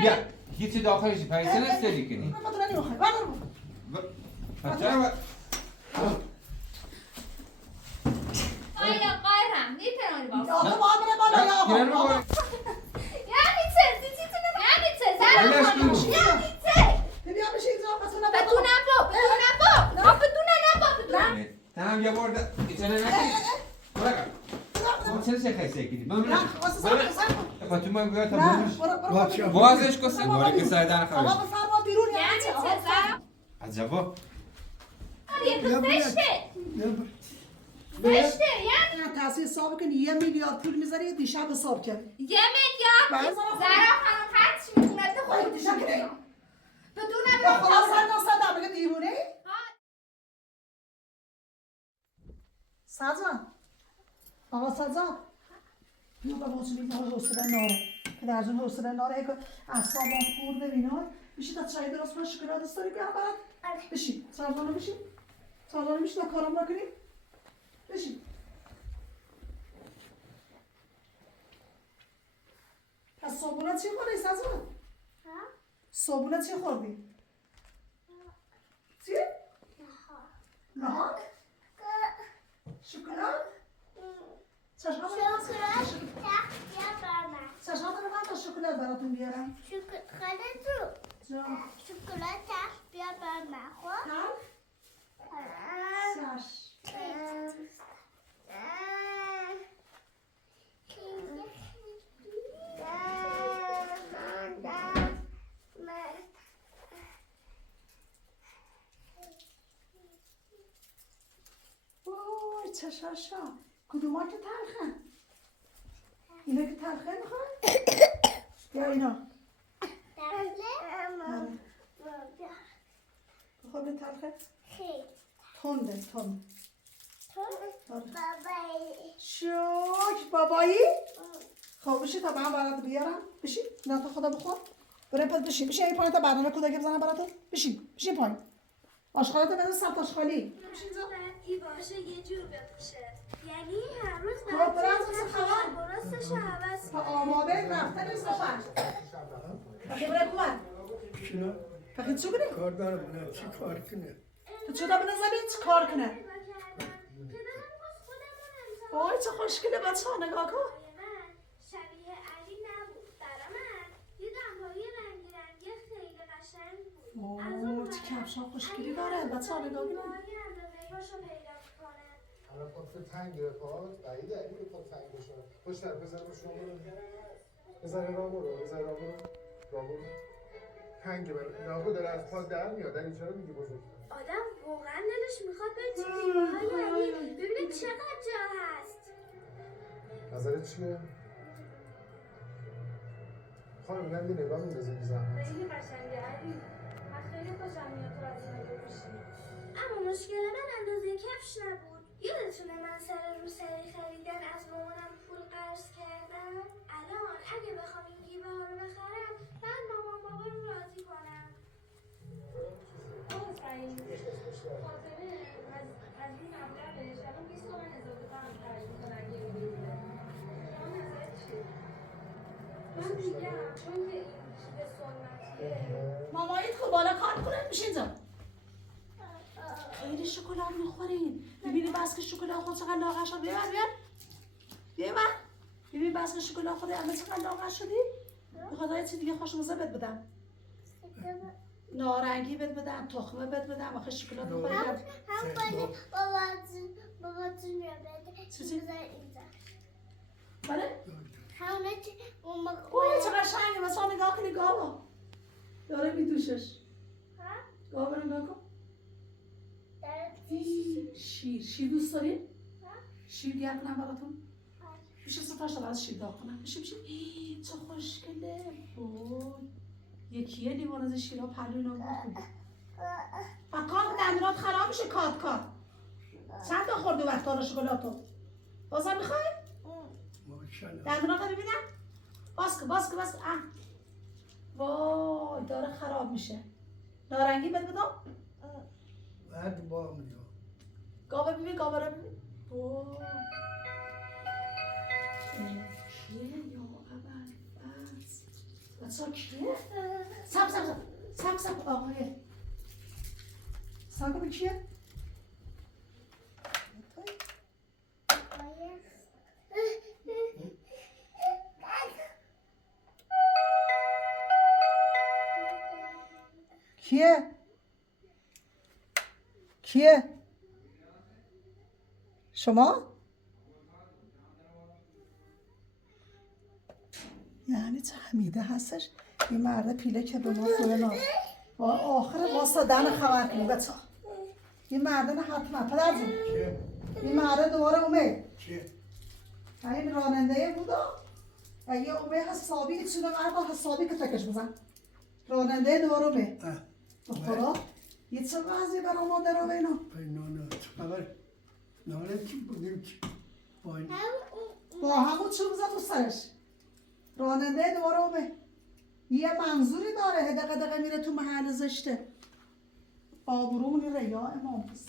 بیا هیچی داخلش پیسه نستری کنی من بدون نمیخوای بردار آیا قایرم میتونی با آخه معامله بالا یا آقا یعنی چه بیا بشین اینجا مثلا بدون نبا تمام یه بار ایتونه نکنی برگم ما چه خیسه کنی نه واسه سر فاطمه بیا تا نه بروش برو بازش کسی باره که سایدن آقا خواهش بفرما بیرون یعنی چه عجبا زشته یعنی نه تحصیل حساب کنی 1 میلیارد پول میذاری دیشب حساب کرد 1 میلیارد زهرا خانم هر چی میخونه تو خودت نکنی بدون با خدا سر بگه دیوونه سازان آقا سازان بیا به موضوع میگه حوصله ناره پدرجون حوصله ناره اگه اعصابم خورده بینا میشه تا چای درست کنه شکلات دوست داری بیارم برات بشین سازانو بشین تا کارم نکنیم بشین پس صبحونه چی خوردی سازان؟ صبحونه چی خوردی؟ چی؟ نهار؟ شکلات؟ چشمات رو من تا شکلات براتون بیارم جان وای چشاشا کدوما که تلخن اینا که تلخه میخوای؟ یا اینا بخواه به تلخه تنده شوک بابایی خب بشی تا من برات بیارم بشی نه تا خدا بخور برای پس بشی این پایین تا برنامه کودکی بزنم براتون بشی پایین آشغالاتو بزن سمت آشغالی بعدی باشه یه جور بپوشه یعنی هر روز خب برای خبر درستش عوض تا آماده رفتن نیست باشن بخی برای کومن شنو؟ بخی چو کنی؟ کار دارم نه چی کار کنه؟ تو چو دا بنظری چی کار کنه؟ وای چه خوشگله بچه ها نگاه کن شبیه علی نبود برا من یه دنبایی رنگی خیلی قشنگ بود اوه چه کفش ها خوشگلی داره بچه ها نگاه کن اندازه‌هاشو پیدا کنه الان خود تنگه پات بعیده اگه بخواد تنگ بشه پشتر بذاره شما بذاره راه برو تنگه ناگو داره از پات در میاد اگه چرا میگی بزرگ آدم واقعا دلش میخواد به تو دیوارهای علی ببینه چقدر جا هست نظرت چیه؟ خانم میگم یه نگاه میندازه بی زحمت خیلی قشنگه علی من خیلی خوشم میاد تو از اینا بپوشی اما مشکل من اندازه کفش نبود یادتونه من سر رو سری خریدن از مامانم پول قرض کردم الان اگه بخوام این گیوه ها رو بخرم بعد مامان بابا رو راضی کنم فاطمه از این مبلغش الان 20 تومن اضافه هم خرج میکنه اگه این بگیره شما نظرت چیه؟ من میگم چون که این چیز سنتیه ماماییت خب بالا کار کنه میشه اینجا خیلی شکلات میخورین ببینی بس که شکلات خود چقدر لاغر شد بیار ببین بس که شکلات خود همه چقدر لاغر شدی بخاطر چی دیگه خوشمزه بهت بدم نارنگی بهت بدم تخمه بهت بدم آخه شکلات میخوری هم کنی باباتون رو بده چیزی؟ بذار اینجا بله؟ همونه که اون موقع اوه چقدر شنگه مثلا نگاه کنی گاوا داره میدوشش گاوا رو نگاه کن شیر دوست داری؟ شیر گرم کنم براتون؟ میشه ستاش دارم از شیر داغ کنم میشه چه خوشگله بود یکیه لیوان از شیرها پلو نبود کار دندونات خراب میشه کات چند تا خوردی وقت داره شکلاتو بازم میخوای؟ دندونات رو ببینم باز که وای داره خراب میشه نارنگی بد بدم بعد با هم نیا گاوه ببین گاوه رو ببین وای کیه یا اول بس بچه‌ها کیه؟ سب آقای ساگم کیه؟ کیه؟ شما؟ یعنی چه حمیده هستش این مرد پیله که به ما سوینا آخر واسه دن خبر کنی بچه این مردن حتما پدر جون این مرد دوباره اومد این راننده بودا و یه اومد حسابی ایچونه مرد حسابی که تکش بزن راننده دوباره اومد بخورا یه چه وضعی برا ما در رو بینا نه خبر نه چی بودیم چی با همون چون بزن تو سرش راننده دوباره اومد یه منظوری داره دقیقه میره تو محل زشته آبرومونی ریا امام بست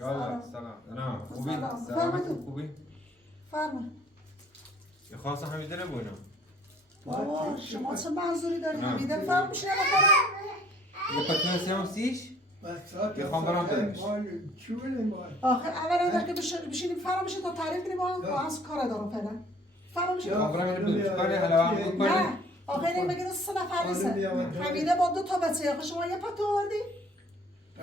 یالا سلام نه خوبی سلام. سلامتی خوبی فرما یه خواستم حمیده نبوینا بابا شما چه منظوری داری نه. حمیده فرم میشه نکنم یه پتون سیام سیش میخوام برام بدمش. چی بودیم باید؟ آخر اولا در که بشینیم فرام میشه تا تعریف کنیم با هم کار دارم فعلا فرام میشه میخوام برام اینو بدمش کاری حالا هم بود نه کاری آخه این بگید 3 نفر نیست حمیده با 2 تا بچه آخه شما یه پتو آوردی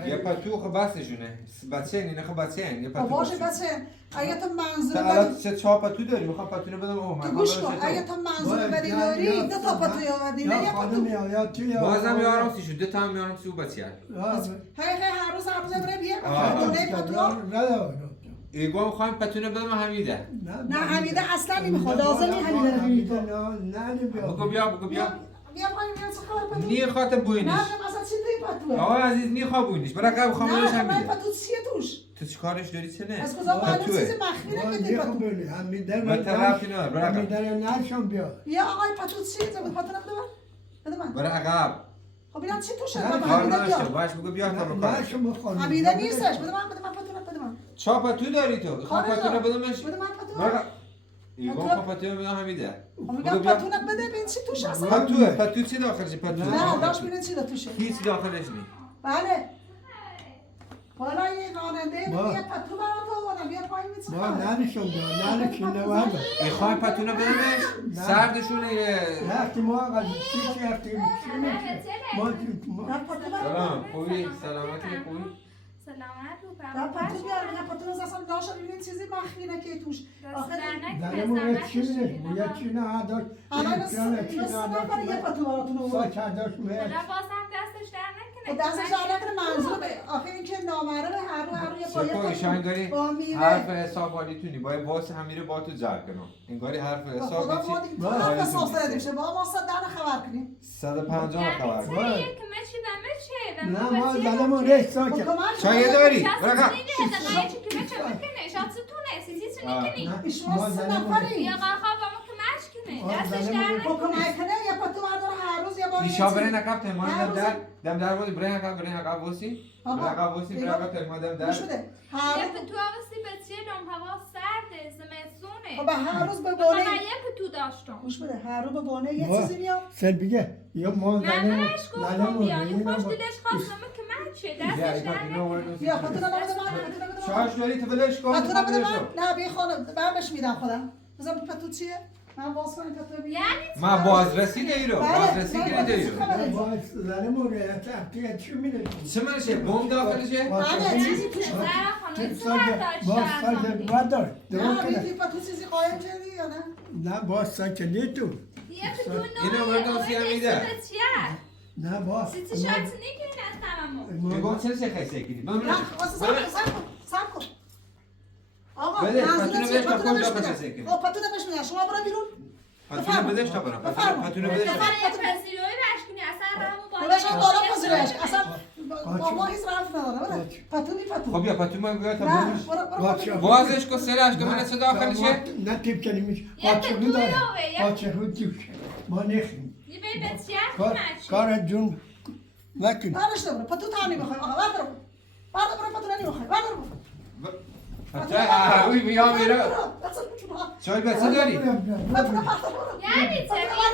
یه پتو خب بسشونه بچه اینه خب بچه این یه پتو باشه بچه اگه تو منظور الان بدی سه 4 پتو داری میخوام پتونو بدم اوه تو گوش کن اگه تو منظور بدی داری 2 تا پتوی آوردی نه یه پتو بازم یارم سی شد 2 تا هم یارم سی و بچه هی هر روز بره بیا آه. دونه پتو ایگو میخوام پتونو بدم حمیده نه حمیده اصلا نمیخواد لازمی حمیده رو ببینی تو بگو بیا بیا پایین بیا چه خبر پتو نی خاطر بوینش نه مثلا چی توی پتوه آقا عزیز نی خواه بوینش برای قبل خواهم بدمش نه من حمیده پتو چیه توش تو چیکارش داری چه نه از کجا معلوم پتوه. چیز مخفی نکردی پتو من طرفی نداره برای عقب نشون بیا بیا آقای پتو چیه تو پتو نبوده بده من برای عقب خب اینا چی توشه نه، بابا کار حمیده نداشته بیا باش بگو بیا کار بکار نشون بخوام حمیده نیستش بده من پتو بده من چا پتو داری تو خواهم کارش پتونو دارم. بدمش بده من پتو برای ایگو پتو. خواهم پتونو بدم حمیده خب میگم بگو بیا. پتو بده ببین چی توش اصلا پتوه پتو چی داخلشه پتو نه داشت ببین چی توشه هیچ داخلش نی بله حالا این راننده ما- میگه پتو برات آوردم بیا پایین میچه ما نشون بیا نشون نوارد ای خواهم پتونو بدمش سردشونه یه وقتی ما آقا چی کردیم چی میشه ما در پتو برات سلام خوبی سلامتی خوبی سلامت رو در پتو بیار میگم پتو اصلا داشت ببین چیزی مخفی نکه توش آخه درمون چی میشه یا چی نه داشت الان این پیانه چی این سه نفر یه نه پتو براتون آورد ساکر داشت میاد حالا بازم دستش در خب نکنه دستش در نکنه منظور به آخه این که نامرده هر رو یه با سپا یه ایشانگاری پتو با میوه حرف حساب والیتونی باید باز همیره با تو جر کنم انگاری حرف خدا حساب ما چی دیگه تو حرف حساب سرده میشه با ما صد خبر کنیم 150 خبر کن. یعنی که مچی و مچه و نه ما بچه زدمون که- ریش ساکر چای داری؟ شاید برقا سنینه دقیقه چی که مچه بکنه شاید ستونه سیسی سنینه نه شما ما سه زدمون نفری یا قرخواب اما که مچ کنه آه، دستش زنه در بود. با نکنه کمک کنه یه پتو بردار هر روز یه بار ایشا برای نقب تیمان هر دم روز- در دم در بود برای عقب وسی آقا، برای عقب وسی برای نگاه- عقب تیمان دم در گوش بده هر یه روز پتو آوستی بچه دم هوا سرده زمستونه خب هر روز به بخواه بانه من یه پتو داشتم گوش بده هر روز به بانه یه ما چیزی میاد سر بگه یا ما من زدمون همش گفتم بیا این خوش دلش خواست همه که مچه دستش در نکنه بیا پتو بده من چاش داری تو بلش کن پتو بده من نه بی خانم من بهش میدم خودم بذار پتو چیه من باز کنم پتو ببینم یعنی ما بازرسی دیرو بله، بازرسی بله، گیری دیرو خبره. ما زدمون ریش چی میده چه منشه بوم داخلشه بله چیزی توش زهرا خانم چه ساکر حرف باز داشت ساکر بردار درون نه کنه بیتی پتو چیزی قایم کردی یا نه نه باز ساکر نیتو یه پتو اینو بردم سیاه میده. نه باز سیتی شاید نیکنی دستم اما میگم چه خیلی کنی نه واسه سب کن آقا بده، منظورت پتو چیه؟ نبش تا پتو کجا نبش بسازه میدم. که؟ خب پتو نبش میدم شما برو بیرون پتونو بدش تا برم بفرما. پتونو بدش تا برم یه پذیروی بشکنی اصلا رامو بالا ببش بالا پذیرش اصلا با ما هیچ رفت نداره بله پتو بی پتو خب بیا پتو ما بیا تا نه برمش برو بازش کن سرش که من چه داخلشه نه تیپ کنیمش یه قاچقو پتوی داره روه، یه- قاچقو توش ما نخیم یه بی بچیه مچه کار جون نکن برش نبرو پتو تا نمیخوای آقا بردارو برو پتو نمیخوای بردارو روی بیا میره چای بچه داری؟ یعنی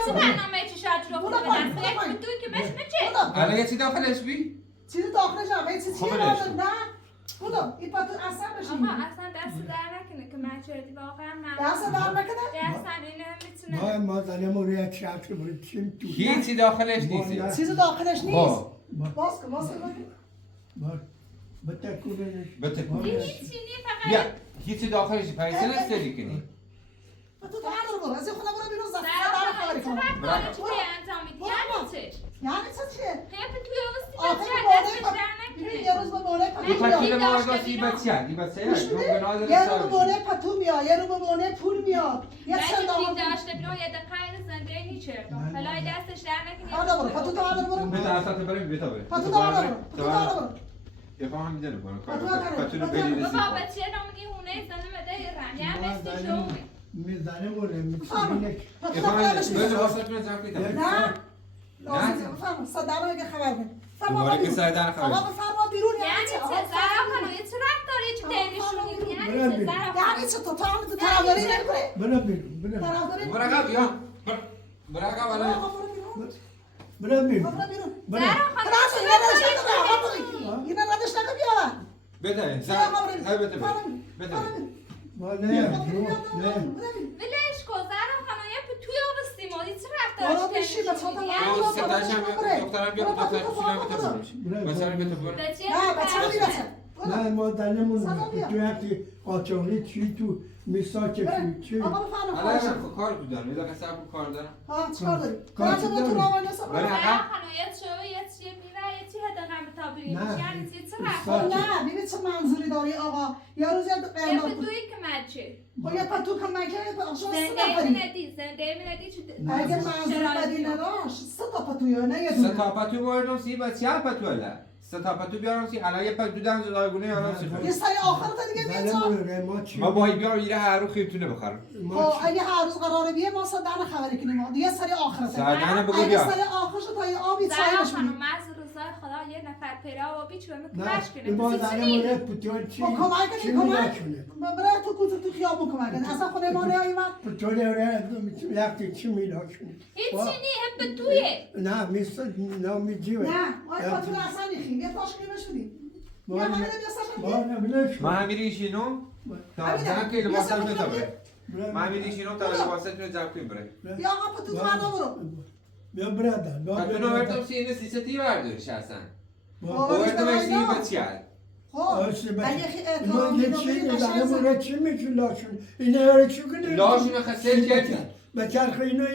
چه برنامه چی شد رو کنه دست یک دوی که بهش میچه الان یه چی داخلش بی؟ چیزی داخلش هم چیزی خب چیه بلش. نه بودم این پاتو اصلا بشین آقا اصلا دست در نکنه که من چردی واقعا من دست در نکنه اصلا اینه میتونه ما زنم رو یک شکل بریم چیم تو هیچی داخلش نیست چیزی داخلش نیست خب باز کن بتکونش بتکون هیچی نی بیا فقط هیچی داخلش پیسه نستری کنی تو تا برو از این خونه برو بیرون زن در در خبری کن کاری چی انجام میدی یعنی چه یعنی چه چیه خیلی توی اون آخه سیگار باله دستش در یه روز به باله دو پتو تا میاد کیلو مارگاس این بچه این بچه گوش دو میده گناه داره یه رو به سال باله پتو میاد یه رو به باله پول میاد یه بچه چند تیم آقا داشته بیرون یه دقیقه زنده نیچردم حالا دستش در نکنی حالا برو پتو تا حالا برو به طرفت بریم بیا تا بریم پتو تا حالا برو پتو تا حالا برو یه فهم میدنه کنم پتو رو بلی رسید بابا بچه نمونی هونه زنه مده رن یه مثل شومی میزنم رو فهم میکنه پتو یه تا فهم قبلش بله میزن واسط من جمع کنم نه لازم فهم صدر میگه خبر بده دوباره که سر در آقا خبر بفرما بیرون یعنی چه زرا کنو یه چه رفت داری چه دلشونی یعنی چه زرا یعنی چه تو هم تو طرفداری نمی‌کنی برم بیرون برم طرفداری برقم یا برقم الان آقا برو بیرون برم بیرون برو بیرون برم خلاص یه ردش نکن آقا اینا ردش نکن بیا بده زن های بده بده ما نه نه ولش کن زرا کنو یه توی آبستی ما یه چه رفت برو داری بشین چه به چهار تا دلشونی او سرداشم دخترم بیا دختر کشیدم بده برش بچه رو بده برش نه بچه رو میرسه نه ما دلمون سلام بیا. تو یکی قاچاقی چی تو میساک چی آقا بفرما الان خواهشم من کار تو دارم یه دقیقه صبر کار دارم ها چیکار داری؟ کار بچه به تو داری؟ راول نسا بله. برو زرا کنو یه چه یه چیه میره یه چی هدقم تا بریم نه. یعنی چه رفت ساعت. نه ببین چه منظوری داری آقا یه روز یه یه قیمت دوی که مچه خب یه پتو کمکه شما سه زنده نفری میندی زنده میندی چه اگه منظور بدی نداشت سه تا پتویه نه یه دونه ستاپتو باردم سی بچه هر پتو اله ستاپتو بیارم سی الان یه پتو دم زدارگونه الان یه سی سری آخر تا دیگه بیا تا دلمون ما چی ما باید بیارم یه هر رو خیرتونه بخرم خب اگه هر روز قراره بیه ما صدر خبری کنیم یه سری آخر تا سردانه بگو اگه بیا سری آخرش تا یه آبی زرا چایش خانم میدیم از روزای خدا یه نفر پیرا و بیچ بهم نه کمش کنه ما بسی دلمون چی؟ رو پتون چی خب کمک چی کنیم کمک میکنه برای تو کوچو تو خیابون کمک کنیم اصلا خونه ما نیایمد پتون رو یکی چی میکنه هیچی نی هم به تویه نه میسه نامیدیه نه آیا پتو اصلا نیخیم یه تاش کنیم شدیم ما یه همه بیا ما نمیشه من همین ایشینو تا زن که لباسم بده بره من همین ایشینو تا لباست رو جمع کنیم بره یا آقا پتو تو برو بیا برادر پتو رو بردم سی اینه سی ستی بردارش اصلا باورش بردم به سی اینا. بچه خب آشه اگه خیلی ما اعتراض یه می‌کنی، چی قشنگ دلمون زن. رو چی میکنه لاشون اینا رو چی کنه لاشون خسر کردی بچرخ اینا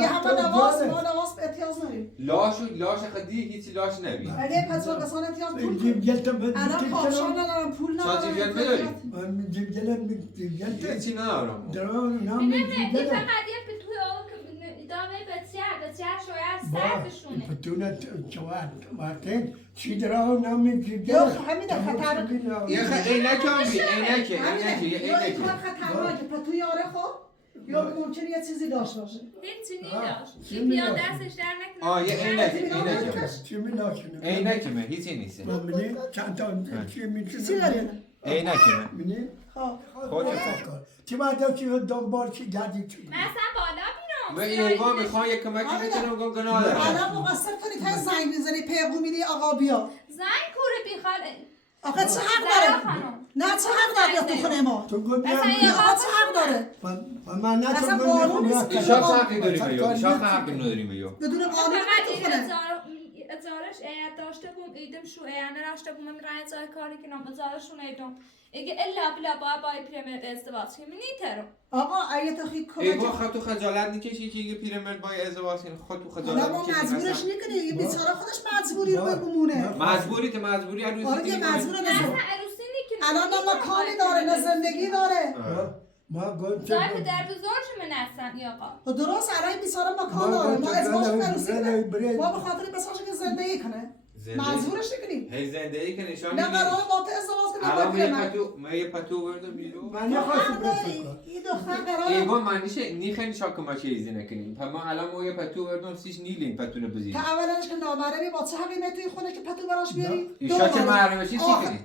یه همه لباس ما لباس به احتیاز نداریم لاش خدی هیچی لاش نبین اگه پتو بسان احتیاز پول جیب کنیم گلتا الان کافشان ندارم پول شاید ندارم جیب بداری؟ من جیب گلم جیب گلتا هیچی ندارم درام نام اینه جیب نه گلم فقط یه به توی آب که ادامه بچه شوید سردشونه پتونه چواد وقتی چی درام نام جیب یا گلم همین خطر یه عینک هم بی عینک یه یا این عینک کار خطرناکه پتو یاره خب یا ممکنه یه چیزی داشته باشه هیچی نی داشت چی این بیا می‌داشت؟ دستش در نکنه آه یه عینک چی میلاشونه عینکمه هیچی نیست من بینی چند تا چی میتونه چی داری؟ عینکمه بینی خب خود فکر چی باید چی دنبال چی گردی چی من اصلا بالا من بیرم ایوان میخوام یک کمکی میتونم گم گناه دارم الان مقصر کنی تا زنگ میزنی پیغو میدی آقا بیا زنگ کوره بیخاله آقا چه حق زرا داره؟ خانم نه چه حق داره یا تو خونه ما؟ تو گفت اصلا یا آقا چه حق داره؟ من نه اصلا تو قانون نیست. ایشان حقی داریم یا ایشان حقی نداریم یا بدون قانون فقط تو این خونه ازارش ایت داشته بوم ایدم شو ایانه داشته بوم من رای زای کاری کنم ازارشون ایدم اگه الا بلا بای پیرمرد ازدواج کنی نیترو آقا اگه تو خیلی ایوان کمک خود تو خجالت نکشی که یه پیرمرد با ازدواج کنی خود تو حالا خجالت ما نکشی مجبورش نکنی یه بیچاره خودش مجبوری رو بمونه مجبوری تو مجبوری هر روز آره دیگه که مجبوره نه نزد اصلا عروسی نیکنی الان نه مکانی داره نه زندگی داره ما گفت زای پدر بزرگش من هستن یا آقا و درست الان این بیچاره مکان داره ما ازدواج عروسی کنه ما به خاطر بساش که زندگی کنه مجبورش نکنیم هی زندگی که نشان نه قراره با تو ازدواج کنه با الان پیرمرد من یه پتو بردم بیرون من نخواستم بفکر این دختر قراره ایوان من نیخه شاک ماشه ایزی نکنیم پس ما الان ما یه پتو بردم سیش نیلیم پتونه بزیدیم که اولش که نامرمی با چه حقی توی خونه که پتو براش بیاری ایشا که محرمشی چی آخر- کنی؟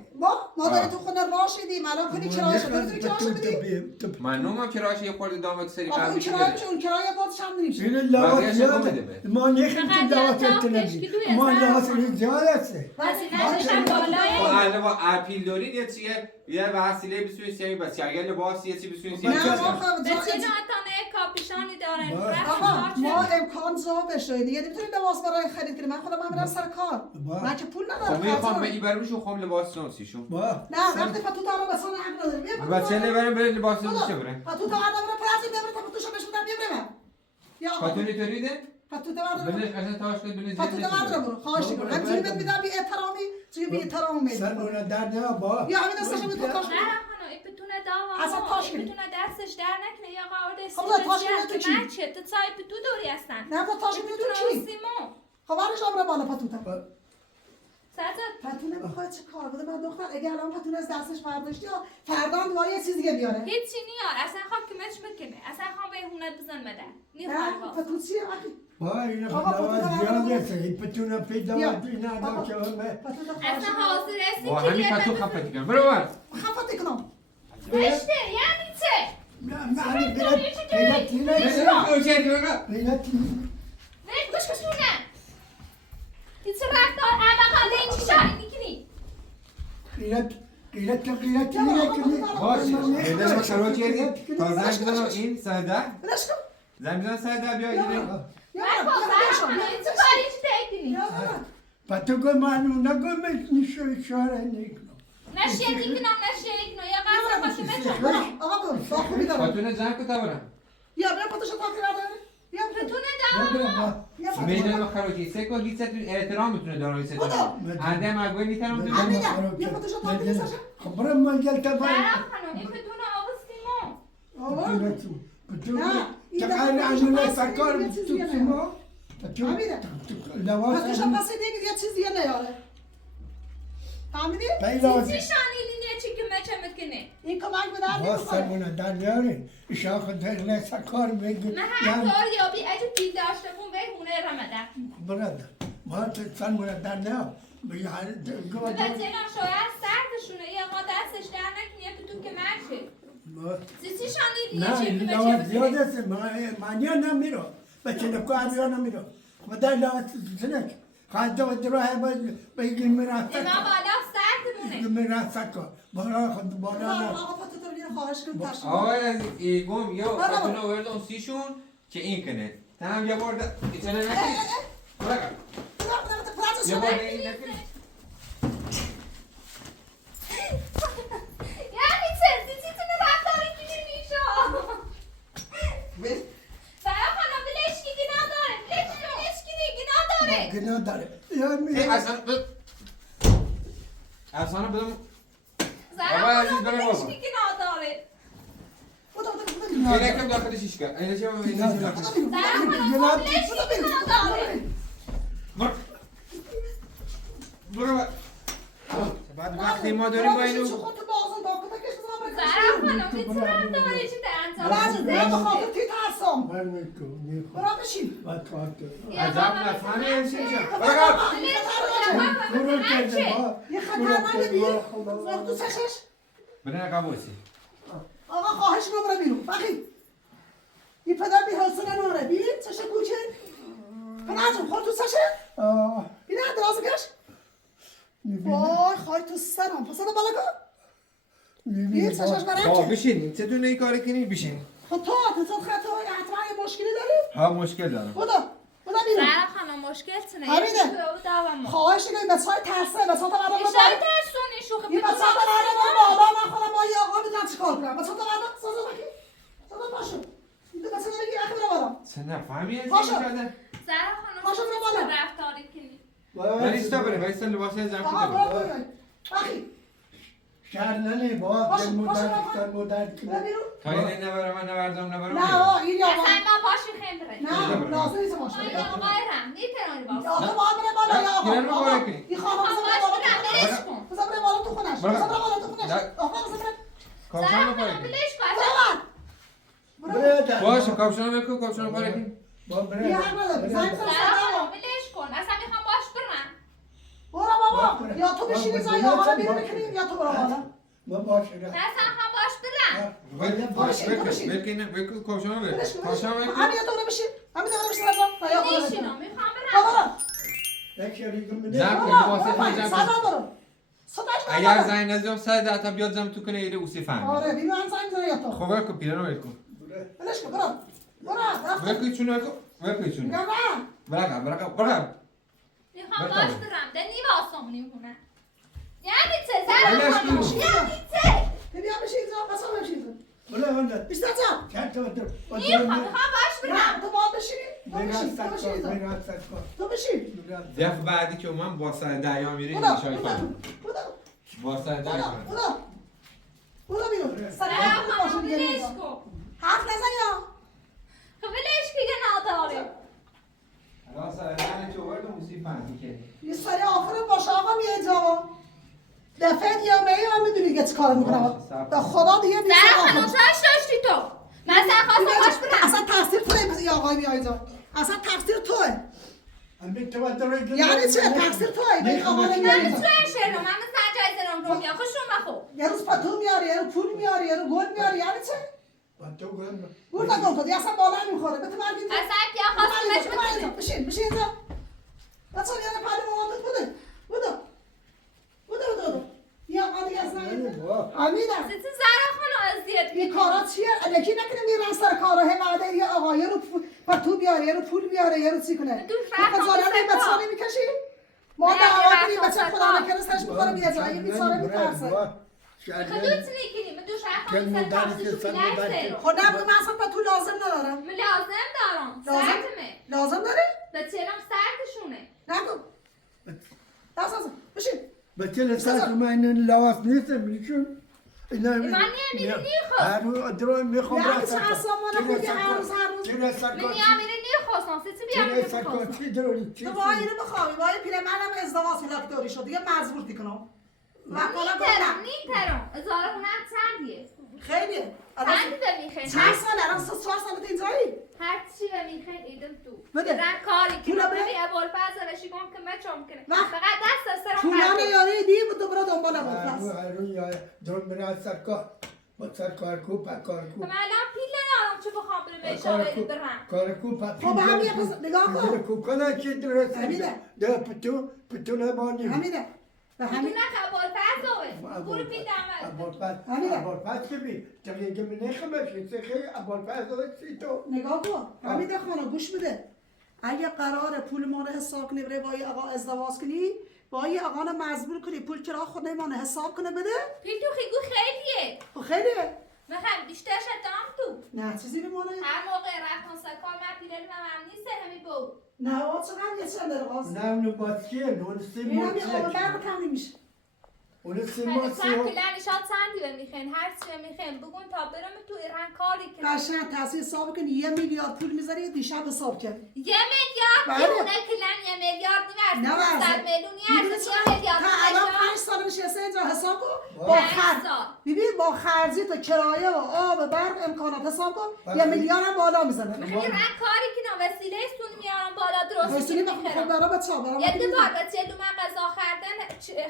مادر تو خونه راشدیم الان کنی کرایش بدی کرایش بدی معلوم هم کرایش یه خورده دامت سری آخه اون کرایه اون کرایه بود چند میشه این لواط زیاده ما نخیم که لواط اتنبی ما لواط زیاد است هزینه‌شم بالاه. خب الان با اپیل دارین یه چیه یه وسیله بسوی سری بس اگه لباس یه چی بسوی سری نه بس آخه بچه ناتانه کاپیشانی دارن. آقا ما امکان زا بشه دیگه نمیتونیم لباس برای خرید کنیم من خودم هم میرم سر کار من که پول خب ندارم میخوام به ایبرمشو خام لباس نوسیشون نه وقتی فتوت رو بسان حق نداریم بچه نبرم بره لباس نوسیشه بره فتوت رو برای پرازی ببره تا فتوشو بشودم بیبره یا خاتونی توریده؟ فتوت رو بلش قشن تاش کن بلش فتوت رو برو خواهش میکنم من جوری بهت میدم بی احترامی جوری بی احترامی میدم سرمونه در نه با یا همین دستشو میتونم کاش نه خانم این بتونه داوا اصلا تاش کنی. بتونه دستش در نکنه یا قاعد خب نه، تاش کنی تو چی؟ مچه تو سایب تو دوری هستن نه با تاش میتونم چی سیمو خب برش آمره بالا فتوتم سجاد پتونه میخواد چه کار بده من دختر اگه الان پتونه از دستش برداشتی یا فردا هم دوباره یه چیز دیگه بیاره هیچی نیار اصلا خواب که مچ میکنه اصلا خواب به هونت بزن مده نیخواد نه پتون چیه اخی با این آقا، لواط پتو زیاد دارم. است این پتونه پی لواط این آدم که همه پتون اصلا حاضر هستی با همین کلیه فتو بده خفتی کن برو بر خفت کنم رشته یعنی چه؟ معنی بیلتی نیست اوچه دیوگا بیلتی ول گوش کشونه هیچ رفتار عبقاله این چی شاری میکنی؟ قیلت باشه میدن ما شروع کردیم تا زنگ بزنم این ساده برش کن زنگ بزن ساده بیا اینه یا من خواستم این چه کاری چی تکنی؟ پتو گل معلوم نگل میشه شاره نکنم نشیه دیکنم نشیه کنم یا قصد خواست مچه آقا برو با خوبی دارم خاتون زنگ کتا برم یا بیا پتوشو پاکی نداره یا بتونه داوا یا میدن ما خروجی سه کن هیچ احترام میتونه دارای سه خدا. انده مگوی میتونم تو همین یا پتوشو پاکی نیستش خبرم من گلتا برام باید خانم این بتونه آوستیمو آقا پتونه نه، این تقال دفعه عنو پتوشو سرکار پاس تو دیگه سیما همینه. لواط پتوشو پاس دیگه یه چیز دیگه نیاره فهمیدی؟ پیدا چی شانیلی نیه چی که مچه میکنه؟ این کمک به درد باز نمیخوره سرمونه در نیاری شاخ دقیقه سرکار میگه من هر طور یا بی اگه پی داشته بون به هونه رمده برادر ما سرمونه در نیار بچه اینا شاید سردشونه یه ما دستش در نکنه یه بتون که مرشه چی شانیلی نیه چی که نه مچه لواط زیاد میکنه؟ است معنی نمیرو بچه نکو عبیا نمیرو و در لواط سنک خواهد دو دراه بگی میرا اینا بالا سردمونه میرا سکا بارا خود بارا نه آقا پتو تو بیرو خواهش کن تشکر آقای از ایگم یا خاتون آورد اون سیشون که این کنه تمام یه بار ایتونه نکنی برگرد یه بار این نکنی یعنی چه؟ چی تونه رفتاری کنی نیشا؟ برای خانم بلشکی گنا داره بلشکی گنا داره گنا داره یا می افسانه بدم زرا آقای عزیز خانم برای بابا. بلشکی گنا داره اینه کم داخل شیش کرد اینه چه اینه چه داخل زرا خانم بلشکی گنا داره برو بعد وقتی ما داریم با اینو زرا خانم میتونم داره چی بعد در زن خاطر تی ترسم من میکو نیخو برا بشین و تو عجب نفهمی این چیزا برو کرده با یه خطر نده بیر زخ تو سشش بره قبوسی آقا خواهش کنم برا بیرون بخی این پدر بی حوصله ناره بیر سشه کوچه پدرجون خود تو سشه بینه دراز گش وای خواهی تو سرم پسنه بالا کن بیر سشش برم چه بشین چطور این کاری کنی بشین خب تو حتما یه مشکلی داری؟ ها مشکل دارم بودا بیرون زرا خانم مشکل تونه همینه. خواهش کنم به سای ترسه به سای مردم ایشای بالا ترسونی شوخی این به سای مردم بالا من خودم با یه آقا میدونم چیکار کنم به سای مردم سازا بکی سازا پاشو این به سای نگی اخی برو بالا چه نفهمی این پاشو. چیزا کرده زرا خانم پاشو برو بالا. چه رفتاری کنی ولی استا بره ولی استا لباسی زن آقا کتا برو بره بیرون بخی شهر ننه با پاشو، دل پاشو، مدر پاشو. دل مدر برو کنه بیرون تا این نبره من نبردم نبرم نه آقا این یا اصلا ما پاشی خیم بره نه لازم نیست ما ماشین این آقایرم میترانی باز آقا باید بره بالا یا آقا گیرن آقا مبارکی. این خانم بزن باش بره بالا برم بلش کن بزن بره بالا تو خونش برو. بزن بره بالا تو خونش نه. آقا بزن بره کاپشان زرا رو خانم پاره بلش کن برادر باشه کاپشان بکن کاپشان رو پاره کن با یه حق نداره. زنگ بزن. زرا خانم بلش کن اصلا میخوام باش برم برو بابا یا تو بشینی زای آقا رو بیرون کنیم یا تو برو بالا ما باشه نه سرخان باش برم ویکو کاشانه بره ولش کن کاشانه ویکو همین تو برو بشین همین تو برو بشین رضا یا آقا نیشینم میخوام برم برو یک شریک من جمع برو کنی واسه برو جمع سلام کنی برو صداش اگر برو زنگ نزدم 110 تا بیاد زم تو کنه ایره اوسی فهمی آره ببین من زنگ میزنم یا تو خب ویکو پیرانو ویکو ولش کن برو برو ویکو چونه ویکو چونه میگم نه برقم میخوام بفرمایید. باش برم ده نیواسم نیمونه یعنی چه ولش زرخان کن. یعنی چه ببین بشین زا قسم بشین ولا ولا بیشتر جا چند تا میخوام باش برم نه تو باید بشینی تو بشین تو بشین زا. تو بشین دفعه بعدی که من با سر دریا میره برو نیشای فهم برو با سر دریا برو فهم برو برو بیرون سر زرخان باشه دیگه ولش نیزا. کن حرف نزن یا خب ولش که یه نداره الان سر دریا تو ورد اوسی فهمی که یه سری آخر باشه آقا میای جا دفعه دیگه میای هم میدونی که چی کار میکنم به خدا دیگه میای زرخان نوشش داشتی تو من سرخواستم باش برم اصلا تقصیر توه مثل یه آقای میای جا اصلا تقصیر توه همین تو داره یعنی چه تقصیر توه به این آقا من میای تو جا شهر رو من مثل جایزه رو رو میام خوشون بخو یه روز پتو میاری یه روز پول میاری یه روز گل میاری یعنی چه تو گم گل نگم کنی اصلا بالا نمیخوره به تو مرگی تو اصلا بیا خواستم بهش بکنه بشین بشین اینجا بچه یه پلی مامانت بوده بودو یا آقا دیگه اصلا حمیدم سی زرخان رو اذیت این کارا چیه؟ الکی نکنیم میرن سر کارا هم بعد یه آقا یه رو پتو بیاره یه رو پول بیاره یه رو چی کنه دو تو فرق خجالت هم این بچه سه نمیکشی؟ ما نه، دعوا یه کنیم رفتم بچه سر خدا کار. نکنه سرش بخوره بیاد یه بیچاره میترسه خدوت نکنیم دو شرخان سر کارشو پیلای سر خب نه من اصلا پتو لازم ندارم من لازم دارم لازم؟ سرتمه لازم داری؟ به چرم سرتشونه نکن دست ازم بشین بچه لسات من لواس نیستم میشون اینا من نمیری نیخوام هر روز درو میخوام یعنی چه اصلا خوبی هر روز چرا سر من کار نیامیره نیخواستم سی بیام چرا سر کار نیخواستم چی درو چی تو با اینو بخوابی با این پیرمردم ازدواج فلاکتوری شد دیگه مجبور دیکنم نیترم ازاره هنر چندیه خیلیه چندی به میخین چند سال الان 3-4 سالت اینجایی هر چی به میخین ایدم تو بده. رن کاری که پولا بده. ببین ابوالفضل رشی کن که مچم کنه وقت. فقط دست از سرم پولانه خرج یاری دیم تو برو دنبال هر ابوالفضل روز یا درو میرن سر کار با سر کار کو کار کو من الان پیل ندارم چه بخوام برم اشاره برم کار کو خب هم یه پس نگاه کن کو کنه چی درست حمیده. ده پتو نبانی حمیده به میدونه همین که ابوالفضل برو پیل دمه حمیده. ابوالفضل که بی تقریبا که من نخمش خیلی ابوالفضل چی تو نگاه کن حمیده خانم گوش بده اگه قراره پول ما رو حساب کنی بره با یه آقا ازدواج کنی با یه آقا رو مجبور کنی پول کرا خود نمیمونه حساب کنه بده پیل تو خیگو خیلیه خب خیلیه میخوام بیشتر شدم تو نه چیزی بمونه هر موقع رفتم سکار من پیلل من نیست همی بو نه آقا چقدر یه چند داره قاز نه اونو باچیه اون سه این هم ماه یه آقا برق تمنی میشه اون سه من ماه اصلا پیلن شاد چندی به میخین هر چی به میخین بگون تا برم تو ایران کاری کنم قشنگ تحصیل حساب کنی 1 میلیارد پول میذاری دیشب حساب کنی 1 میلیارد بله. دیونه کلن 1 میلیارد نه نیست 100 ورزه. میلیونی میدونی هست چقدر 1 میلیارد تا الان نشد. 5 سال نشسته اینجا حساب کن با 5 خرج سال. ببین با خرجی تو کرایه و آب و برق امکانات حساب کن 1 میلیارد هم بالا میزنه ایران کاری کنم وسیله استون میارم بالا درست حسینی بخون خود برا بچه برا یه دوبار به چه دو من غذا خردن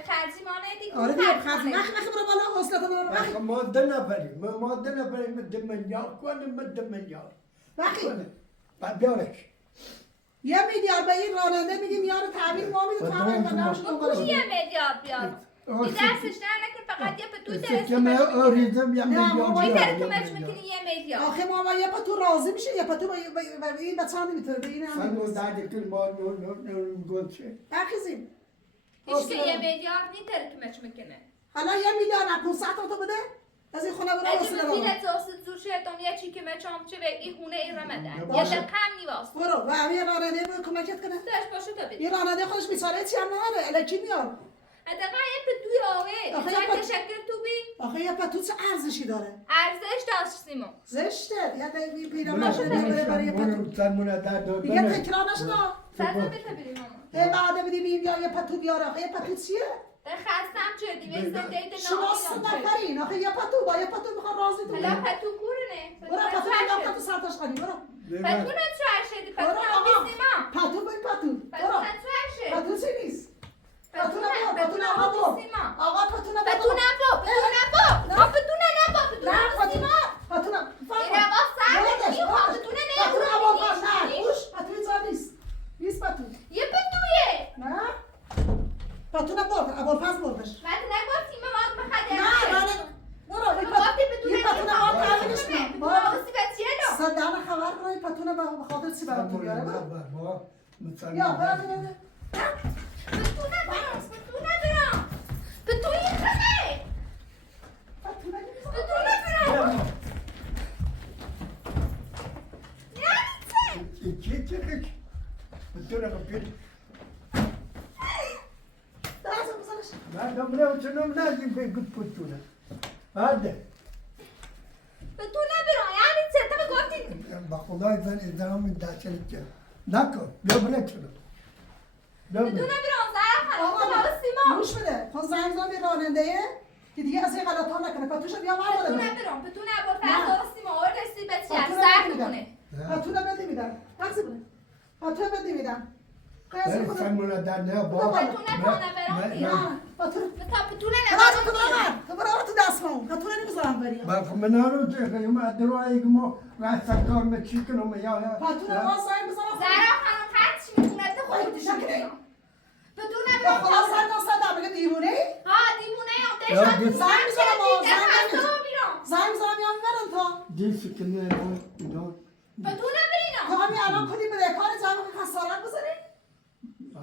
خرجی مانه دیگه آره دیگه خرج نخ برو بالا حوصله برو بخی ما ده نفریم ما ده نفریم ده میلیارد کنیم ده میلیارد بخی بعد بیارش 1 میلیارد به این راننده میگیم یارو تعمیر ما میده تعمیر و نمش دنبالش 1 میلیارد بیاد این دستش نه نکن فقط یه پتوی درست که من آریزم یه نه، ما میلیارد این بیارم. طرف میکنی 1 میلیارد آخه ما یه پتو راضی میشه یه پتو به این بچه هم نمیتونه به این سن هم و درد کل ما نور گل چه بخیزیم هیچ که 1 میلیارد نی ترکمش میکنه حالا 1 میلیارد 500 تا بده از این خونه برو اگه حوصله من برو پیلت زاست زور شدم یه چی که مچام چه به این خونه ای رمدن یه باشه. دقم نیواز برو و همین راننده برو کمکت کنه داشت باشه تا بید این راننده خودش بیچاره چی هم نداره الکی میاد ادقا یه پتوی آوه آخه جای یه تشکر تو بی آخه یه پتو چه ارزشی داره ارزش داشت سیمون زشته یه دیگه پیدا من باشه بره برای یه پتو من سرمون درد دیگه تکرار نشده سرزم بتا بریم ماما هی بعد بدیم این بیا یه پتو بیاره آخه یه پتو چیه خستم شدی به زنده ایت شما سه نفرین آخه یه پتو با یه پتو میخواد راضی تو حالا کنه. پتو کورنه برو پتو نگاه پتو سرتاش کنی برو پتو نچوار شدی پتو برو آقا هم نیستیم پتو بای پتو پتو برو نچوار شد پتو چی نیست پتو پتو نبا پتو نبا چی برات بیاره برو بابا مثلا یا برات بده به تو نبرم به تو نبرم به تو این خنه به تو نبرم چی بتونه کپیل درازم بزنش من دمرم چنم نازیم به گفت بتونه هاده به تو نبرم یعنی چه تو گفتی با خدای زن ازدهام داشته که نکن بیا بله چنم به تو نبرم زهرا خانم تو بابا سیما گوش بده خون زنگ زن به راننده که دیگه از این غلط ها نکنه پتوشو بیا به تو بده نبرم به تو نبرم فقط بابا سیما آوردستی به چی پتو سر نمیدم کنه پتو نمیدم میدم تقسی بده پتو نمیدم قیاسی من کنم سرمونه در نه با به تو نبرم نه پتو به تو خلاص تو نبرم برام تو برام تو دستمون پتو نمیذارم بری با منارو که ما دروایی که ما راست کار میچی کنم یا پتو نواز زنگ بزنم زهرا خانم هر چی میتونه تو خودت نکنی. به تو با نبرم خلاص زنگ نستم بگه دیوونه ها دیوونه هم یا دشت دیس- زنگ بزنم آه، زنگ تو بزنم. میرم زنگ بزنم یا میبرم تا دیسی که نه اینا به تو نبرینم تو همین الان کنی بده کار جمع که خسارت بزنی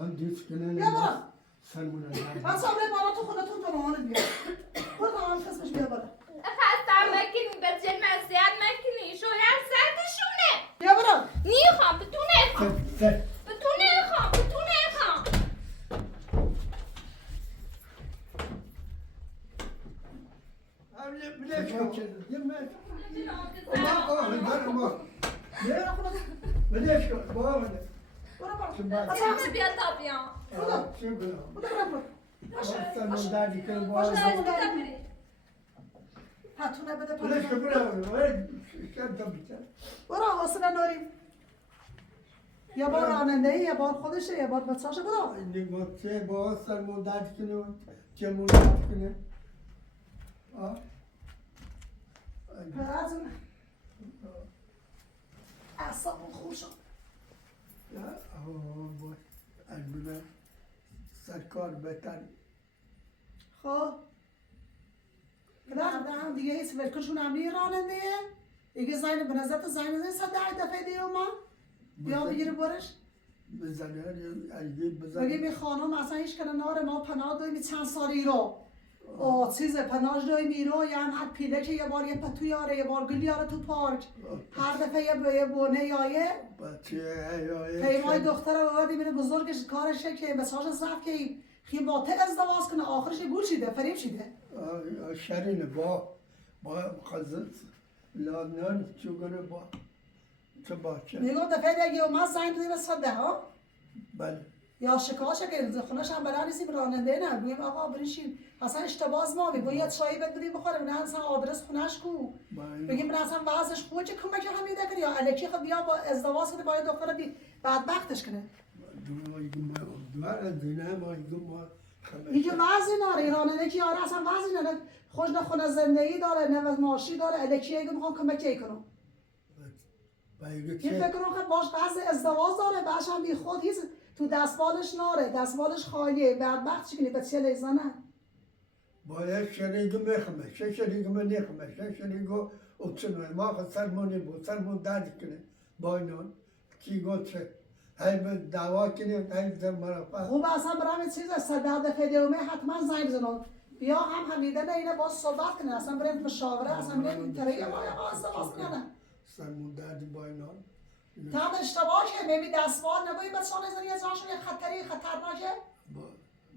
آن دیسی که نه بیا برو سرمونه من صبره بالا تو خودتون تو مامانت بیا برو تا مامان قسمش بیا بالا خستم مکنی به جن مزیت مکنی شویر سردشونه بیا برو نیخوام به تو نخوام سر به تو نخوام به تو نخوام بلش کن ما بلش کن با من برو برو چه بیا تا بیام چه کنم برو برو سرمون دردی کنم با پتونه بده بلش کن پتونه شد تا بیتر برو حسن نوریم یه بار راننده یه بار خودشه یه بار بچه‌شه برو نگاه با سرمون درد کنه چه مون درد کنه از اعصابم خوب شد باش البته سرکار بهتر خب بعد هم دیگه هیچ ولکشون همه راننده دیگه زین به نظرت زین بزنی 110 دفعه دیگه ما بیا بگیره برش بزنه اگه بزنه بگی می خانم اصلا هیچ کنه ناره ما پناه داریم چند سالی رو چیز پناهش داریم ایرو یعنی هر پیله که یه بار یه پتو یاره یه بار گل یاره تو پارک هر دفعه یه بونه یایه بچه پیمای دختر رو بردی میره بزرگش کارشه که مساج صرف که خیم با ته ازدواج کنه آخرش گول شیده فریب شیده شرینه با خزد لادنان چوگنه با چه باچه میگم دفعه دیگه من زنگ دادیم 110 ها بله یا شکایت که خونش هم بلد نیستیم راننده نه میگم آقا بریشین اصلا اشتباز ما باید چایی بد بدیم بخوریم نه اصلا آدرس خونش کو بگیم من اصلا وضعش خوبه چه کمک همیده کنه یا الکی خب بیا با ازدواج کنه باید دختر بی بدبختش کنه اینجا وضعی ناره راننده که آره اصلا وضعی نداره خوش نه خونه زندگی داره نه ماشی داره الکی اگه میخوام کمکی کنم این فکر کنم خب باش بعض ازدواج داره باش هم بی خود هیچ تو دستمالش ناره دستمالش خالیه بدبخت چی کنی بچه لیزانه باید شریک میخمه شریک نخمه شریک اکسنوی ما خود سرمونی بود سرمون درد کنه با اینان کی گفت هی به دعوا کنیم هی زن مرافع خوب اصلا برام این چیز 110 دفعه دیومه حتما زنگ بزنم بیا هم حمیده نه اینه باز صحبت کنه اصلا بریم مشاوره اصلا میگم طریق ما یا ازدواج کنه سرمون درد با اینان تا اشتباه که میبی دستمال نگویی بچه ها نزنی از آنشون یه خطرناکه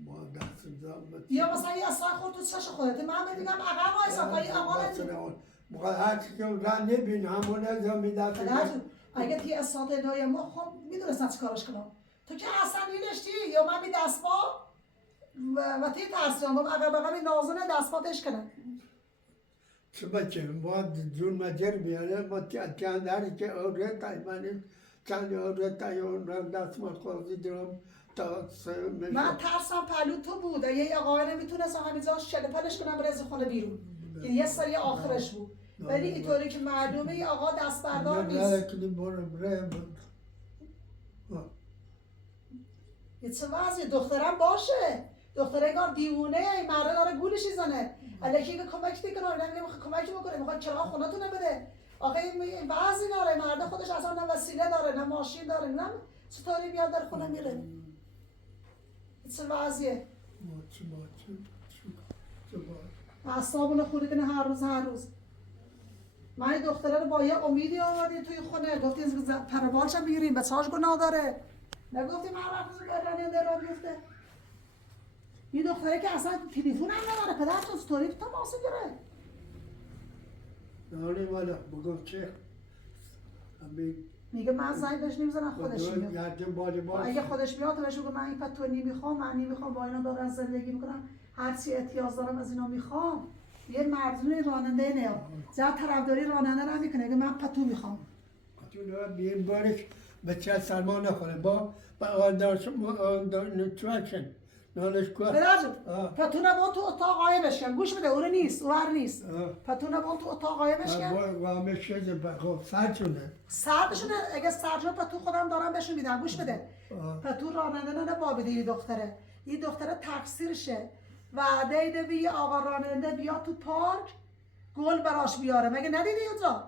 با دست زن یا مثلا یه اصلا خود تو چش خودت من ببینم عقب وایسا تا این عقب بخواد هرچی که راه نبین همون از هم میدست اگه تی اسناد دای ما خب میدونستن چی کارش کنم تو که اصلا نیدشتی یا من بی دستمال و تی ترسیان بام عقب این نازنه دستمالش کنه چه بچه ما جون مجر بیاره ما چند داری که آره تایمانی چند آره تایمان را دستمال خوزی درم تا من ترسم پلو تو بود یه آقای نمیتونست همینجا شلپلش کنم برزه خونه بیرون یه سری آخرش بود ولی اینطوری که معلومه یه آقا دست بردار نیست یه چه وضعی دخترم باشه دختره انگار دیوونه مرده داره گولش میزنه الکی که کمک میکنه نمیگه میخواد کمک بکنه میخواد چرا خونتون بده آقا این بعضی داره مرد خودش اصلا نه وسیله داره نه ماشین داره نه چطوری بیاد در خونه میره چه وضعیه اعصابونو خورد کنه هر روز من این دختره رو با یه امیدی آوردیم توی خونه گفتیم پروالش هم بگیریم بچه‌هاش گناه داره نگفتیم هر وقت راننده را بیفته این دختره که اصلا تلفن هم نداره پدرتون ستوری تماس گرفت نه والا بگو چه میگه من زنگ بهش نمیزنم خودش میاد گردیم بالی اگه خودش میاد تو بهش بگو من این پتو نمیخوام من نمیخوام با اینا دارن زندگی میکنم هر چی احتیاج دارم از اینا میخوام یه مردونه راننده نه زیاد طرفداری راننده رو میکنه اگه من پتو میخوام پتو رو بیم بارش بچه سرما نخوره با نوتریشن نالش کو برادر پتو نبون تو اتاق قایمش کن گوش بده اون نیست اون نیست پتو نبون تو اتاق قایمش کن قایمش شده خب سرچونه سردشونه اگه سرجون پتو خودم دارم بهشون میدم گوش بده پتو راننده نه بابیده یه دختره تقصیرشه وعده ایده به یه آقا راننده بیا تو پارک گل براش بیاره مگه ندیدی اونجا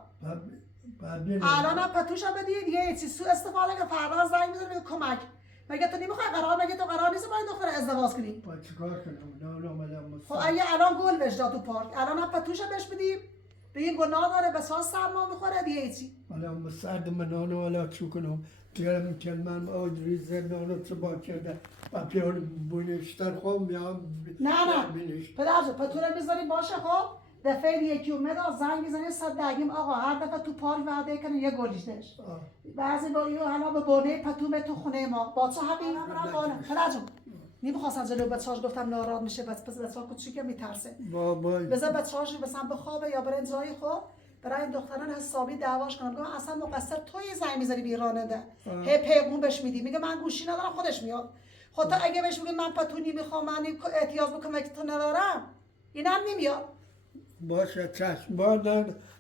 الان هم پتوشم بدید یه چیز سو استفاده که فردا زنگ میزنه میگه کمک مگه تو نمیخوای مگه تو قرار نیست با این دختر ازدواج کنی با چیکار کنم نه خب اگه الان گل بهش داد تو پارک الان هم پتوشم بهش بدیم به این گناه داره به ساز سرما میخوره دیگه چی حالا مساعد من ولا چو کنم دیارم که من آدری زنانو چه با کرده و پیان بونشتر خوام یا نه پدرجو پتوره بذاری باشه خب دفعه یکی اومد زنگ میزنه صد دقیقیم آقا هر دفعه تو پارک وعده کنه یه گلیش دش بعضی با ایو حالا به بونه پتومه تو خونه ما با چه حقی پدرجو نمیخواستم جلو بچه‌هاش گفتم ناراحت میشه پس بچه‌ها کوچیکه میترسه بذار بچه‌هاش مثلا بخوابه یا برن جایی خب برای این دختران حسابی دعواش کنم میگم اصلا مقصر توی زنگ میذاری بی راننده هی پیغون بهش میدی میگه من گوشی ندارم خودش میاد خب تو اگه بهش بگی من پتونی میخوام من احتیاج بکنم که تو ندارم اینم نمیاد باشه چشم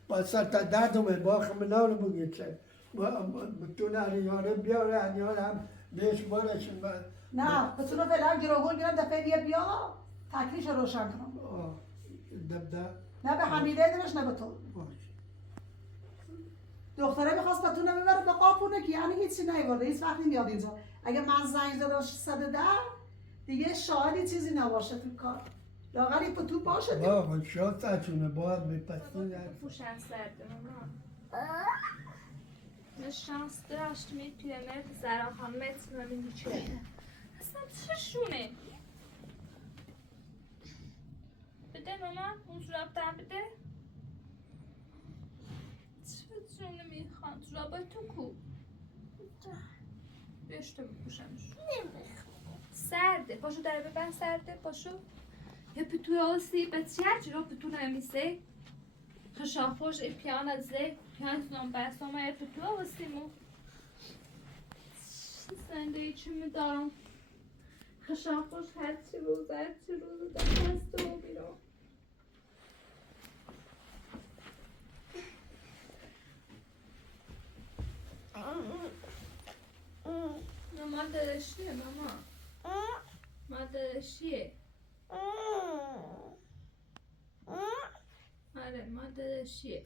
با سر تا دردمه با خمنال بگید چه بتونه انیاره بیاره انیاره هم بهش بارش نه بتونه فعلا گروگل گیرم دفعه دیگه بیا تکلیفش روشن کنم نه به حمیده دیمش نه به تو دختره میخواست پتونه میبره به قاپونه که یعنی هیچی نیورده هیچ وقت نمیاد اینجا اگه من زنگ زدم 110 دیگه شاید چیزی نباشه تو کار لاغر این پتو باشه با شاد سرچونه باید بپسونه پوشن سرده ماما شانس داشت میتونه زراخان متر و میچه اصلا چه شونه بده ماما اون جوراب در بده چه جونه میخوان جورابای تو کو بشته بپوشمش سرده پاشو در ببند سرده پاشو یا پتو آسی بچه هر چی رو پتو نمیسه خشافوش ای پیان از زی پیان تونم بستم یا پتو آسی مو زنده چی میدارم خشافوش هر چی روز در دست و بیرم ماما دادشیه ماما دادشیه آره ما دادشیه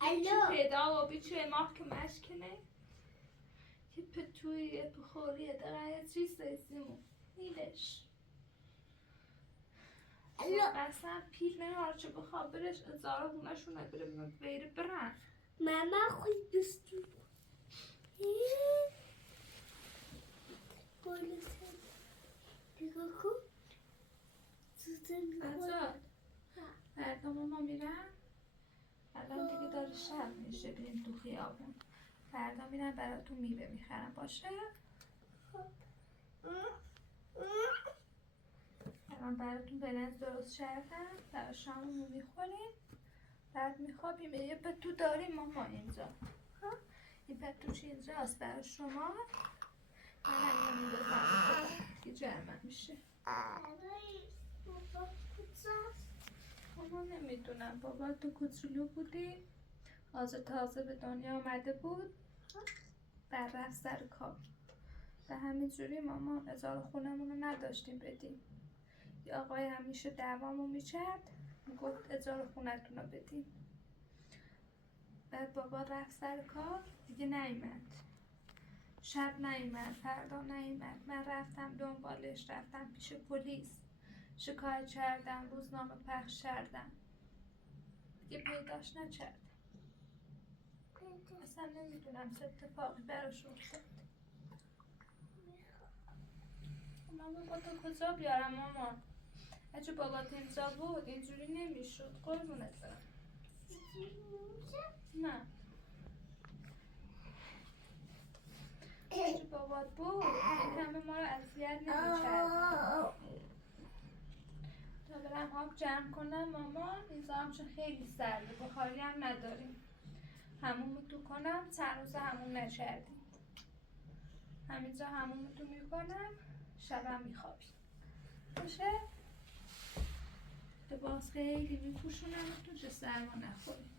الو پیدا و بیچه ماه که مشکنه که پتوی بخوریه داره یه چیز سیزیمون نیلش اصلا پیل نهار چه بخواب برش ازاره هونشون نگره بیره برن ماما خوی دستو بالسن بگو خو ازاد فردا ماما میرن الان دیگه داره شب میشه بریم تو خیابون فردا میرن براتون میوه میخرن باشه الان براتون برنج درست کردم برای شاممون میخوریم بعد میخوابیم یه پتو داریم ماما اینجا این پتوش اینجاست برای شما من همین بزنم دیگه جرمن میشه ماما نمیدونم بابا تو کوچولو بودی تازه به دنیا آمده بود در رفت سر کار. به همین جوری مامان اجاره خونمون رو نداشتیم بدیم. یه آقای همیشه دعوامو میچرد، میگفت اجاره خونتون رو بدیم. بعد بابا رفت سر کار، دیگه نیومد. شب نیومد، فردا نیومد. من رفتم دنبالش، رفتم پیش پلیس، شکایت کردم، روزنامه پخش کردم. دیگه پیداش نکردم. اصلا نمیدونم چه اتفاقی براش افتاد. مامان با تو کجا بیارم مامان؟ اگه بابات اینجا بود اینجوری نمیشد. قربونت برم. نه اگه بابات بود این همه ما رو اذیت نمی‌کرد. تا برم آب جمع کنم مامان. اینجا همچون خیلی سرده، بخاری هم نداریم. همومتو کنم، چند روز هموم نکردیم. همینجا همومتو میکنم، شبم میخوابیم. باشه؟ لباس خیلی میپوشونم تو چه سرما نخوریم.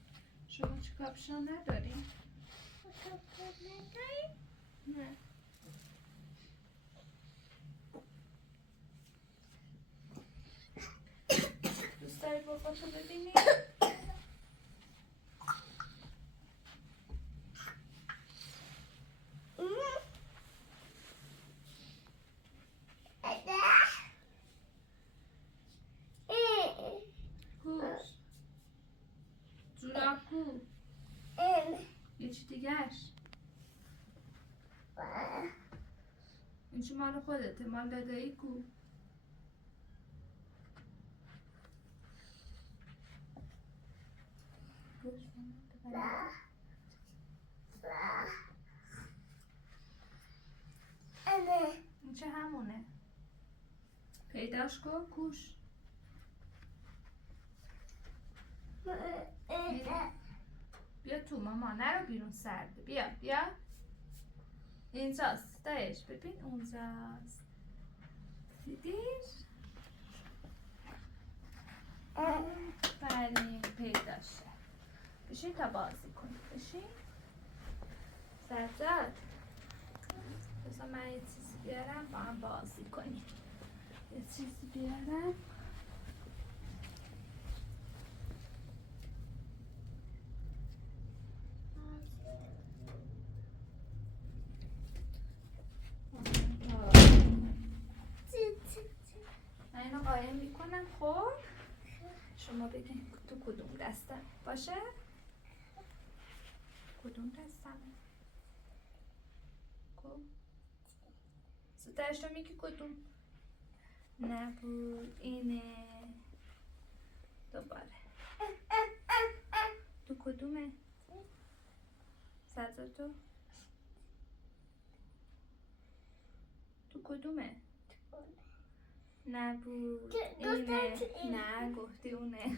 شما چه کاپشن نداریم؟ نه. دوست داری باباتو ببینی؟ کوش جوراب کو یه چی دیگرش این چی مال خودته، مال دادایی کو. این چه همونه پیداش کن کوش. بیا تو ماما، نرو بیرون سرده. بیا اینجاست، دایش ببین اونجاست. دیدیش؟ بله پیداش شد. بشین تا بازی کنی. بشین سجاد. بذار من یه چیزی بیارم با هم بازی کنیم. یه چیزی بیارم. من اینو قایم میکنم. خب شما بگین تو کدوم دستم باشه؟ کدوم دستم؟ خب ستایش رو میگی کدوم؟ نبود اینه. دوباره تو کدومه؟ سزا تو کدومه؟ نبود اینه. نه گفتی اونه.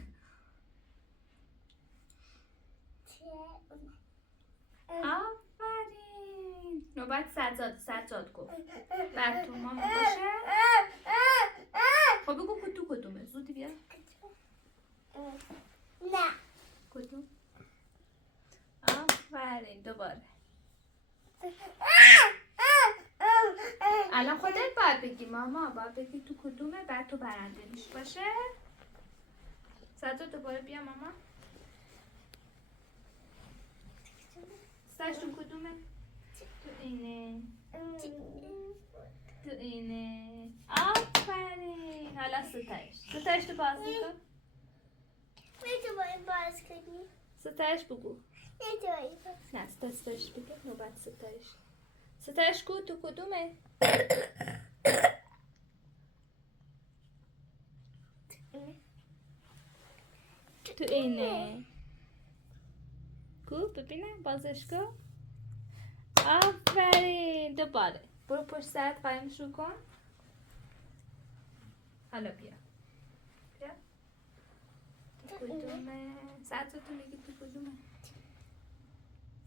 آفرین. نوبت سجاد گفت. بعد تو ماما باشه. خب بگو تو کدومه. زودی بیا. نه کدوم؟ آفرین. دوباره الان خودت باید بگی ماما. باید بگی تو کدومه، بعد تو برنده میشی. باشه؟ سجاد دوباره بیا ماما. سجاد تو کدومه؟ تو اینه. تو اینه. آفرین. حالا ستایش تو بازی کن. میتونی باز کنی؟ ستایش بگو. میتونی باز نه ستایش بگو. نوبت ستایش کو تو کدومه؟ تو اینه. کو ببینم بازش کن. آفرین. دوباره برو پشت سرت قایمش رو کن. حالا بیا تو کدومه؟ سرت تو میگی تو کدومه؟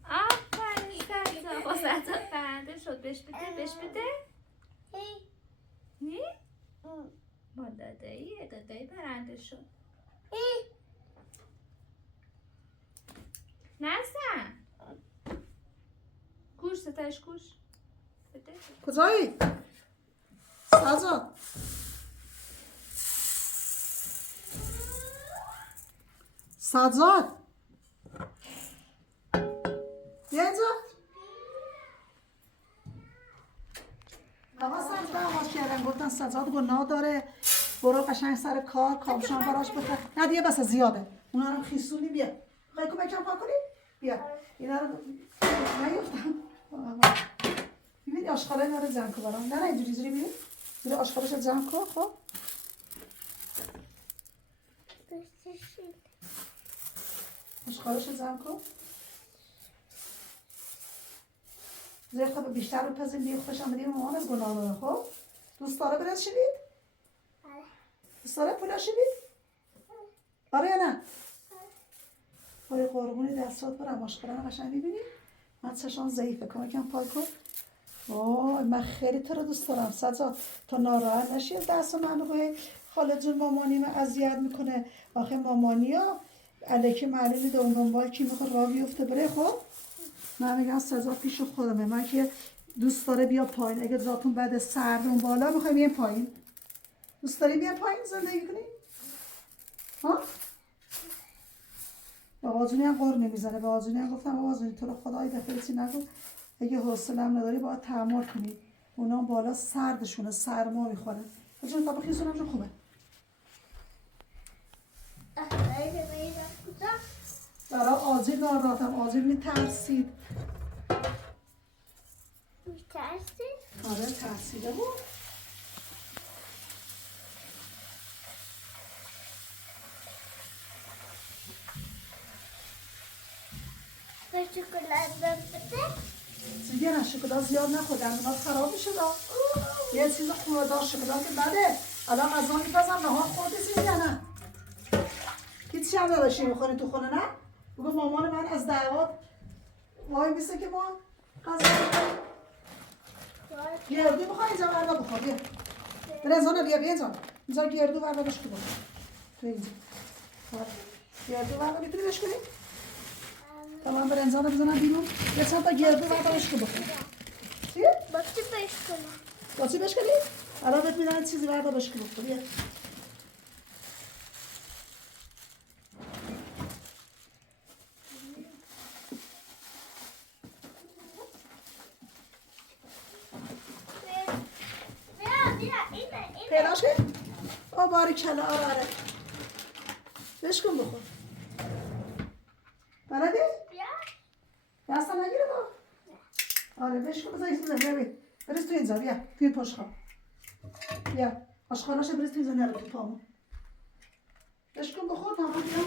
آفرین سرت. با سرت برنده شد. بهش بده نی؟ با دادایی برنده شد. نزن کوش ستایش کوش کجایی؟ سازا سازاد بیا اینجا آقا سمت آواز کردن گفتن سجاد گناه داره برو قشنگ سر کار کامشان براش بخور نه دیگه بس زیاده اونا رو خیسونی بیا خواهی که بکم پا کنی بیا اینا رو نیفتم ببینی آشخاله اینا رو جمع کن برام نه اینجوری زوری ببین زوری آشخالش رو جمع کن خب آشخالش رو جمع کن زیر خب بیشتر رو پزیم بیر خوش آمدیم مامان از گناه داره خب دوست داره برد شدید؟ دوست داره پولا شدید؟ آره یا نه؟ آره قربونی دستات برم آشقرانه قشنگ میبینی؟ من چشان ضعیفه کمکم پای کن وای من خیلی تو رو دوست دارم سجاد تو ناراحت نشی از دست من رو خاله جون مامانی من اذیت میکنه آخه مامانی ها الکی معلومی دنبال کی میخواد راه بیفته بره خب من میگم سزا پیش خودمه من که دوست داره بیا پایین اگه ذاتون بعد سرد اون بالا میخوایم بیایم پایین دوست داری بیا پایین زندگی کنی ها به آزونی هم قر نمیزنه به آزونی هم گفتم آزونی تو رو خدای دفعه چی نگو اگه حوصله هم نداری باید تحمل کنی اونا بالا سردشونه سرما میخوره بچه‌ها تا بخیزونم جو خوبه برای آزیر ناراحتم آزیر میترسید میترسید؟ آره ترسیده بود به شکلات بده؟ دیگه نه شکلات زیاد نخودم اونا خراب میشه یه چیز خوبه داشت شکلات که بده الان غذا میپزم نهار خوردی یا نه هیچی هم نداشتی میخوری تو خونه نه بگو مامان من از دعوات وای میسه که ما غذا میخوریم گردو میخوای اینجا وردا بخور بیا برنزانه بیا اینجا اینجا گردو وردا بشکو بخور تو اینجا گردو وردا میتونی بشکنی؟ تا من برنزانه بزنم بیرون یه چند تا گردو وردا بشکو بخور چی؟ با چی بشکنم؟ با چی بشکنی؟ الان بهت میدن چیزی وردا بشکو بخور بیا پیداش کنی؟ او باریکلا آره آره بشکن بخور بلدی؟ بیا دستم نگیره با آره بشکن بذار ایسون بیا بیا بریز تو اینجا بیا توی پشخان بیا آشخاناشو بریز تو اینجا نرو تو پامون بشکن بخور ماما بیا